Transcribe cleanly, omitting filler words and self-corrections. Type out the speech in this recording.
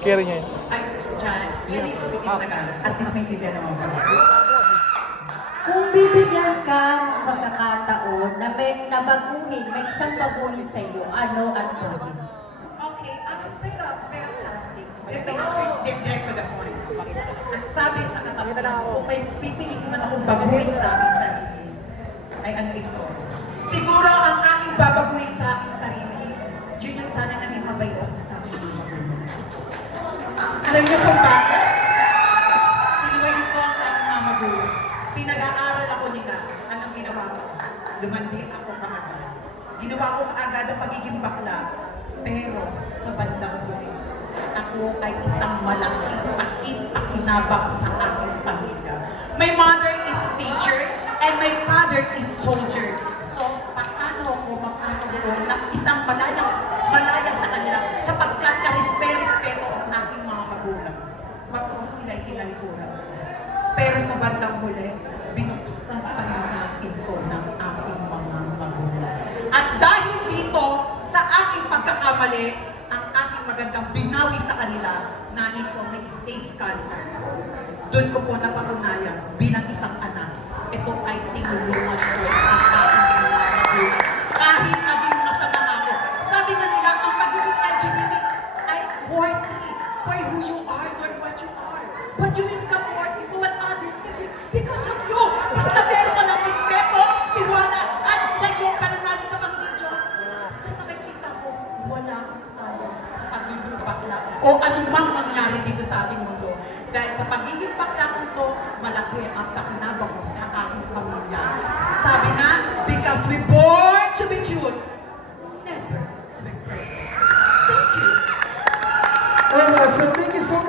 Carry niya yun. Ay, Jazz, really speaking Tagalog. At least may tindihan naman ba? Kung bibigyan ka ng pagkakataon na may nabaguhin, may isang baguhin sa iyo, ano at bakit? Okay, pero plastic. The answer is direct to the point. At sabi sa katapunan, kung may pipiliin man akong baguhin sa aking sarili, ay ano ito? Siguro ang aking babaguhin sa aking sarili, yun yung sana naging mabait ako sa aking mga magulang. Alam niyo kung bakit? Sinuwayin ko ang aking mga magulang. Pinag-aaral ako nila. Anong ginawa ko? Lumandi ako kaagad. Ginawa ko kaagad ang pagiging bakla. Pero sa bandang huli, ako ay isang malaking pakinabang sa aking pamilya. My mother is teacher and my father is soldier. So, paano ako makakaroon ng isang malaya sa kanila sapagkat karespeto ang aking mga magulang. Wag ko sila itinalikuran. Pero sa bandang huli, binuksan pa rin ang pinto ng aking mga magulang. At dahil dito, sa aking pagkakamali, ang aking magandang binawi sa kanila, nanay ko may stage cancer. Doon ko po napatunayan bilang isang anak, ito ay tinulungan ko ang aking mga magulang. Kahit naging masama ako. Sabi na nila, ang pagiging LGBT ay worthy for who you are, not what you are. But you will become worthy for what others can do because of you. Basta meron ka ng respeto, tiwala, at sa iyong pananalig sa Panginoon Diyos. Sa nakikita ko, wala kang talo sa pagiging bakla o anumang mangyari dito sa ating mundo. Dahil sa pagiging bakla ko ito, malaki ang pakinabang ko sa aking pamilya. Sabi na, because we born to be truth, never to be afraid. Thank you. Alright, so thank you so much.